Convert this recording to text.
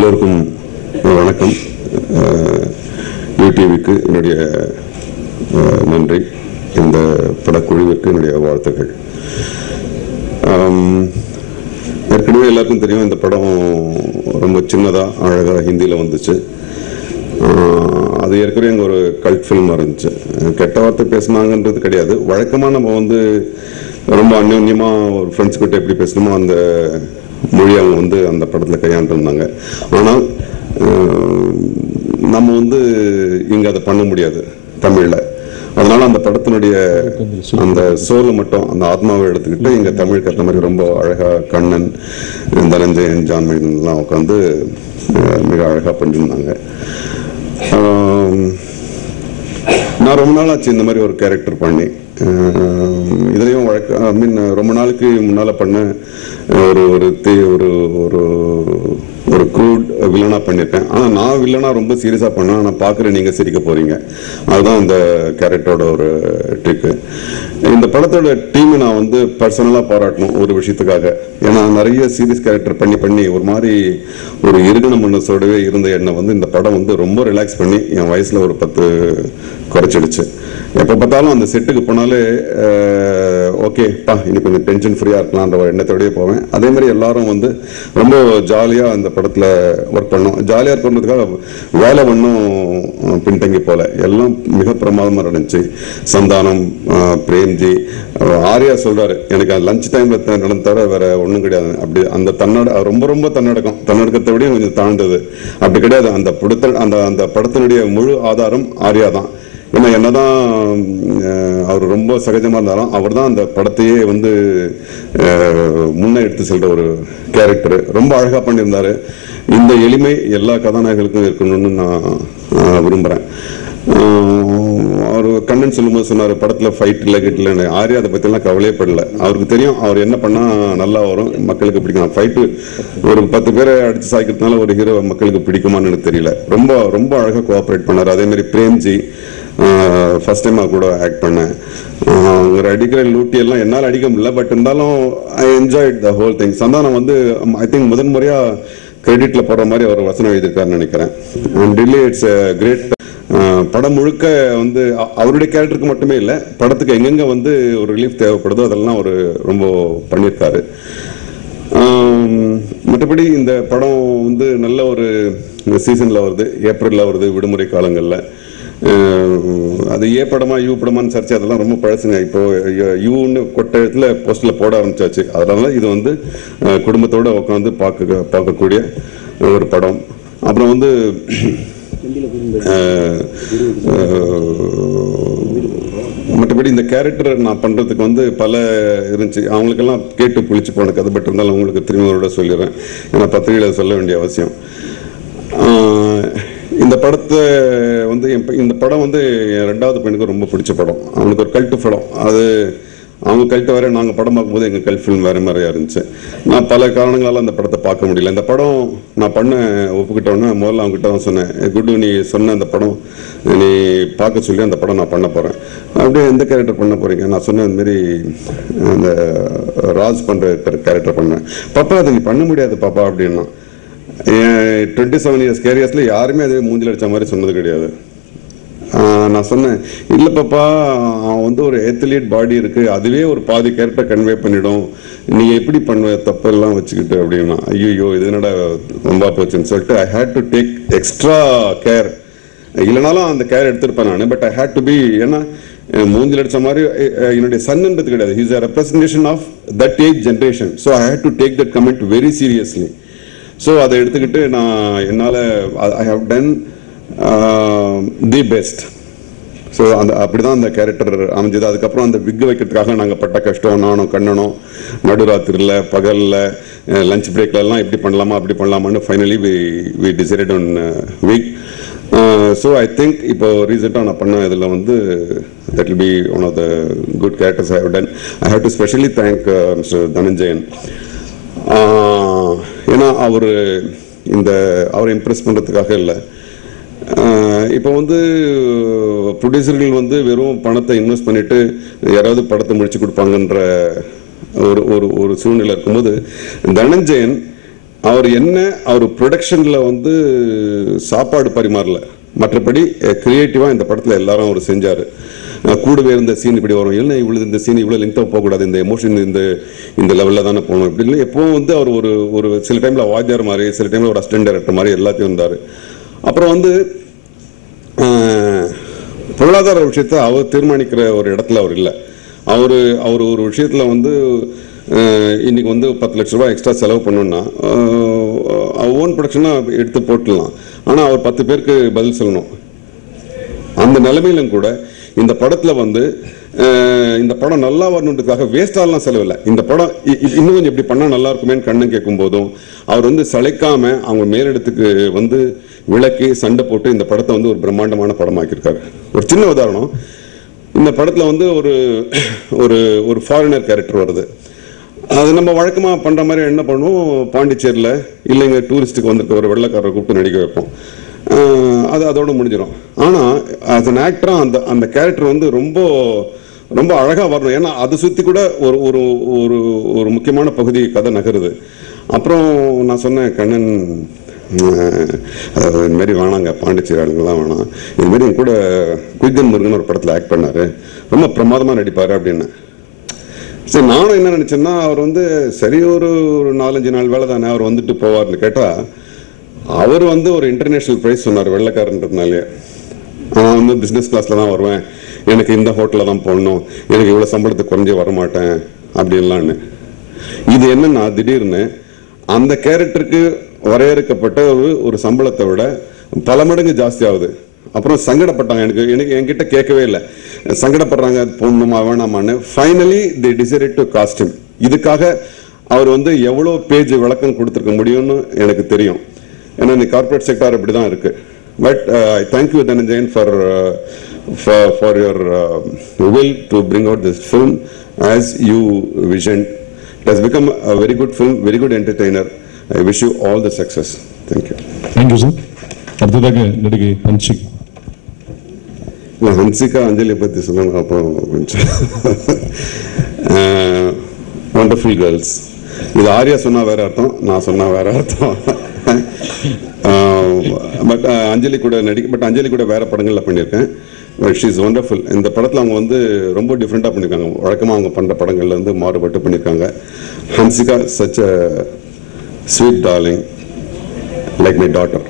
எல்லோருக்கும் வணக்கம். யூடிவிக்கு என்னுடைய நன்றி, இந்த படக்குழுவிற்கு என்னுடைய வாழ்த்துக்கள். ஏற்கனவே எல்லாருக்கும் தெரியும், இந்த படம் ரொம்ப சின்னதாக அழகாக ஹிந்தியில் வந்துச்சு. அது ஏற்கனவே எங்கள் ஒரு கல்ட் ஃபில்மாக இருந்துச்சு. கெட்ட வார்த்தை பேசினாங்கன்றது கிடையாது. வழக்கமாக நம்ம ரொம்ப அந்யோன்யமாக ஒரு ஃப்ரெண்ட்ஸ் கிட்ட எப்படி பேசணுமோ அந்த மொழி அவங்க அந்த படத்தில் கையாண்டிருந்தாங்க. ஆனால் நம்ம இங்கே அதை பண்ண முடியாது தமிழில். அதனால அந்த படத்தினுடைய அந்த சோலை மட்டும், அந்த ஆத்மாவை எடுத்துக்கிட்டு இங்கே தமிழ் கற்ற மாதிரி ரொம்ப அழகாக கண்ணன், தனஞ்சயன், ஜான்மணிலாம் உட்காந்து மிக அழகாக பண்ணியிருந்தாங்க. நான் ரொம்ப நாள் ஆச்சு இந்த மாதிரி ஒரு கேரக்டர் பண்ணி. இதுலேயும் ரொம்ப நாளுக்கு முன்னால் பண்ண ஒரு க்ரூட் வில்லனாக பண்ணியிருக்கேன். ஆனால் நான் வில்லனாக ரொம்ப சீரியஸாக பண்ணேன். ஆனால் பார்க்குற நீங்கள் சிரிக்க போகிறீங்க. அதுதான் இந்த கேரக்டரோட ஒரு ட்ரிக்கு. இந்த படத்தோட டீமை நான் பர்சனலாக பாராட்டணும் ஒரு விஷயத்துக்காக. ஏன்னா நிறைய சீரியஸ் கேரக்டர் பண்ணி ஒரு இருகண மனசோடவே இருந்த என்னை இந்த படம் ரொம்ப ரிலாக்ஸ் பண்ணி என் வயசில் ஒரு 10 குறைச்சிடுச்சு. எப்போ பார்த்தாலும் அந்த செட்டுக்கு போனாலே ஓகேப்பா இன்னைக்கு கொஞ்சம் டென்ஷன் ஃப்ரீயாக இருக்கலான்ற ஒரு எண்ணத்தோடய போவேன். அதே மாதிரி எல்லாரும் ரொம்ப ஜாலியாக அந்த படத்தில் ஒர்க் பண்ணோம். ஜாலியாக இருக்கிறதுக்காக வேலை ஒன்றும் பின்தங்கி போல, எல்லாம் மிக பிரமாதமாக நடந்துச்சு. சந்தானம், பிரேம்ஜி, ஆர்யா சொல்கிறாரு எனக்கு லஞ்ச் டைமில் நடந்த தவிர வேற ஒன்றும் கிடையாது. அப்படி அந்த ரொம்ப தன்னடக்கத்தை விட கொஞ்சம் தாழ்ந்தது. அப்படி கிடையாது. அந்த படத்தினுடைய முழு ஆதாரம் ஆர்யா தான். ஏன்னா என்னதான் அவர் ரொம்ப சகஜமாக இருந்தாலும் அவர் தான் அந்த படத்தையே முன்னே எடுத்து செல்ற ஒரு கேரக்டர். ரொம்ப அழகாக பண்ணியிருந்தாரு. இந்த எளிமை எல்லா கதாநாயகர்களுக்கும் இருக்கணும்னு நான் விரும்புகிறேன். அவர் கண்ணன் சொல்லும்போது சொன்னார் படத்தில் ஃபைட் இல்லை கிட்டலன்னு. ஆர்யா அதை பற்றிலாம் கவலையே படல. அவருக்கு தெரியும் அவர் என்ன பண்ணால் நல்லா வரும், மக்களுக்கு பிடிக்கும். ஃபைட்டு ஒரு 10 பேரை அடித்து சாய்க்கிறதுனால ஒரு ஹீரோ மக்களுக்கு பிடிக்குமான்னு எனக்கு தெரியல. ரொம்ப ரொம்ப அழகாக கோஆப்ரேட் பண்ணார். அதேமாதிரி பிரேம்ஜி ஃபர்ஸ்ட் டைம் கூட ஆக்ட் பண்ணேன். ஒரு அடிக்கிற லூட்டி எல்லாம் என்னால் அடிக்க முடியல, பட் இருந்தாலும் I enjoyed the whole thing. Santhanam I think முதன்முறையாக கிரெடிட்ல போடுற மாதிரி அவர் வசனம் எழுதியிருக்காருன்னு நினைக்கிறேன். And really it's great. படம் முழுக்க அவருடைய கேரக்டருக்கு மட்டுமே இல்லை, படத்துக்கு எங்கெங்க ஒரு ரிலீஃப் தேவைப்படுதோ அதெல்லாம் அவர் ரொம்ப பண்ணியிருக்காரு. மற்றபடி இந்த படம் நல்ல ஒரு சீசனில் வருது, ஏப்ரலில் வருது, விடுமுறை காலங்களில். அது ஏ படமா யூ படமான்னு சர்ச்சை அதெல்லாம் ரொம்ப பழசுங்க. இப்போ யூன்னு கொட்டத்தில் போஸ்டில் போட ஆரம்பிச்சாச்சு. அதனால இது குடும்பத்தோடு உட்காந்து பார்க்கக்கூடிய ஒரு படம். அப்புறம் மற்றபடி இந்த கேரக்டர் நான் பண்ணுறதுக்கு பல இருந்துச்சு. அவங்களுக்கெல்லாம் கேட்டு புளிச்சு போன கதை. பட் இருந்தாலும் அவங்களுக்கு திரும்பியோட சொல்லிடுறேன், ஏன்னா பத்திரிகையில் சொல்ல வேண்டிய அவசியம். இந்த படத்தை இந்த படம் என் 2வது பையனுக்கு ரொம்ப பிடிச்ச படம். அவனுக்கு ஒரு கல்ட்டு படம். அது அவங்க கல்ட்டு வேற, நாங்கள் படம் பார்க்கும்போது எங்கள் கல்ட் ஃபிலிம் வேறு மாதிரியா இருந்துச்சு. நான் பல காரணங்களால் அந்த படத்தை பார்க்க முடியல. இந்த படம் நான் ஒப்புக்கிட்டோன்னே முதல்ல அவங்ககிட்ட தான் சொன்னேன், குட்டு நீ சொன்ன அந்த படம் நீ பார்க்க சொல்லி அந்த படம் நான் பண்ண போகிறேன். அப்படியே எந்த கேரக்டர் பண்ண போகிறீங்க? நான் சொன்னேன் அதுமாரி அந்த ராஜ் பண்ணுற கேரக்டர் பண்ணேன். பாப்பா அதை நீ பண்ண முடியாது பாப்பா அப்படின்னா. 27 இயர்ஸ் கேரியர்ஸில் யாருமே அதே மூஞ்சில் அடித்த மாதிரி சொன்னது கிடையாது. நான் சொன்னேன் இல்லை பாப்பா, அவன் ஒரு ஏத்லீட் பாடி இருக்குது, அதுவே ஒரு பாதி கேரக்டர் கன்வே பண்ணிடும், நீங்கள் எப்படி பண்ணுவ தப்பெல்லாம் வச்சுக்கிட்டு அப்படின்னா. ஐயோ இது என்னடா ரொம்ப போச்சுன்னு சொல்லிட்டு I hate to take extra care. இல்லைனாலும் அந்த கேர் எடுத்திருப்பேன் நான். But I hate to be, ஏன்னா மூஞ்சில் அடித்த மாதிரி என்னுடைய சன்ன்றது கிடையாது. He's a representation of that age generation. So I hate to take that comment very seriously. So அதை எடுத்துக்கிட்டு நான் என்னால் I have done the best. So அப்படி தான் அந்த கேரக்டர் அமைஞ்சது. அதுக்கப்புறம் அந்த விக் வைக்கிறதுக்காக நாங்கள் பட்ட கஷ்டம், நானும் கண்ணனும் நடுராத்திரியில் பகலில் லஞ்ச் பிரேக்லலாம் எப்படி பண்ணலாமா அப்படி பண்ணலாமான்னு finally we decided on wig. So I think இப்போ ரீசெண்டாக நான் பண்ண இதில் that will be one of the good characters I have done. I have to specially thank mister Dhananjayan. ஏன்னா அவரை இம்ப்ரெஸ் பண்ணுறதுக்காக இல்லை. இப்போ ப்ரொடியூசர்கள் வெறும் பணத்தை இன்வெஸ்ட் பண்ணிட்டு யாராவது படத்தை முடிச்சு கொடுப்பாங்கன்ற ஒரு சூழ்நிலை இருக்கும்போது தனஞ்சயன் அவர் என்ன அவர் ப்ரொடக்ஷனில் வந்து சாப்பாடு பரிமாறல, மற்றபடி கிரியேட்டிவாக இந்த படத்தில் எல்லாரும் அவர் செஞ்சார். கூடவே இருந்த சீன் இப்படி வரும், இல்லை இவ்வளோ இந்த சீன் இவ்வளோ லெங்க்தாக போகக்கூடாது, இந்த எமோஷன் இந்த லெவலில் தானே போகணும் இப்படி இல்லை. எப்போவும் வந்து அவர் ஒரு சில டைமில் வாத்தியார் மாதிரி, சில டைமில் ஒரு அசிஸ்டன்ட் டைரக்டர் மாதிரி எல்லாத்தையும் இருந்தார். அப்புறம் வந்து பொருளாதார விஷயத்தை அவர் தீர்மானிக்கிற ஒரு இடத்துல அவர் இல்லை. அவர் ஒரு விஷயத்தில் வந்து இன்னைக்கு வந்து 10 லட்ச ரூபாய் எக்ஸ்ட்ரா செலவு பண்ணோன்னா ஓன் ப்ரொடக்ஷனாக எடுத்து போட்டுடலாம். ஆனால் அவர் 10 பேருக்கு பதில் சொல்லணும். அந்த நிலைமையிலும் கூட இந்த படத்தில் வந்து இந்த படம் நல்லா வரணுன்றதுக்காக வேஸ்டாலாம் செலவில்லை. இந்த படம் இன்னும் கொஞ்சம் இப்படி பண்ணால் நல்லா இருக்குமேன்னு கண்ணு கேட்கும் போதும் அவர் வந்து சளைக்காம அவங்க மேலிடத்துக்கு வந்து விளக்கி சண்டை போட்டு இந்த படத்தை வந்து ஒரு பிரம்மாண்டமான படமாக்கியிருக்காரு. ஒரு சின்ன உதாரணம், இந்த படத்தில் வந்து ஒரு ஃபாரினர் கேரக்டர் வருது. அது நம்ம வழக்கமாக பண்ணுற மாதிரி என்ன பண்ணுவோம், பாண்டிச்சேரியில் இல்லைங்க டூரிஸ்ட்டுக்கு வந்திருக்க ஒரு வெள்ளைக்காரரை கூப்பிட்டு நடிக்க வைப்போம், அது அதோடு முடிஞ்சிடும். ஆனால் ஆஸ் அன் ஆக்டராக அந்த கேரக்டர் வந்து ரொம்ப ரொம்ப அழகாக வரணும். ஏன்னா அதை சுற்றி கூட ஒரு ஒரு முக்கியமான பகுதி கதை நகருது. அப்புறம் நான் சொன்னேன், கண்ணன் இதுமாரி வேணாங்க, பாண்டிச்சேரி ஆளுங்கெல்லாம் வேணாம், இதுமாரி என் கூட குய்தன் முருகன் ஒரு படத்தில் ஆக்ட் பண்ணார், ரொம்ப பிரமாதமாக நடிப்பார் அப்படின்னு. சரி, நானும் என்ன நினச்சேன்னா அவர் வந்து சரி ஒரு 4-5 நாள் வேலை தானே அவர் வந்துட்டு போவார்னு கேட்டால், அவர் வந்து ஒரு இன்டர்நேஷ்னல் ப்ரைஸ் சொன்னார் வெள்ளைக்காரன்றதுனாலே. நான் வந்து பிஸ்னஸ் கிளாஸில் தான் வருவேன், எனக்கு இந்த ஹோட்டலில் தான் போடணும், எனக்கு இவ்வளோ சம்பளத்துக்கு குறைஞ்சி வரமாட்டேன் அப்படின்லான்னு. இது என்னன்னா திடீர்னு அந்த கேரக்டருக்கு வரையறுக்கப்பட்ட ஒரு சம்பளத்தை விட பல மடங்கு ஜாஸ்தி ஆகுது. அப்புறம் சங்கடப்பட்டாங்க, என்கிட்ட கேட்கவே இல்லை, சங்கடப்படுறாங்க போடணுமா வேணாமான்னு. Finally the decided to cost him. இதுக்காக அவர் வந்து எவ்வளோ பேஜ் விளக்கம் கொடுத்துருக்க முடியும்னு எனக்கு தெரியும். ஏன்னா இந்த கார்பரேட் செக்டார் இப்படி தான் இருக்கு. But I thank you Dhananjayan for your will to bring out this film as you visioned. It has become a very good film, very good entertainer. I wish you all the success. Thank you. Thank you, sir. அடுத்ததாக நடிகை ஹன்சிகா. ஹன்சிகா அஞ்சலி பற்றி சொல்லணும். அப்புறம் கொஞ்சம் wonderful girls. இது ஆர்யா சொன்னால் வேற அர்த்தம், நான் சொன்னால் வேற அர்த்தம். பட் அஞ்சலி கூட வேற படங்களில் பண்ணியிருக்கேன். She is wonderful. இந்த படத்தில் அவங்க வந்து ரொம்ப டிஃப்ரெண்ட்டாக பண்ணியிருக்காங்க. வழக்கமாக அவங்க பண்ணுற படங்கள்ல வந்து மாறுபட்டு பண்ணியிருக்காங்க. Hansika such a sweet darling, like my daughter.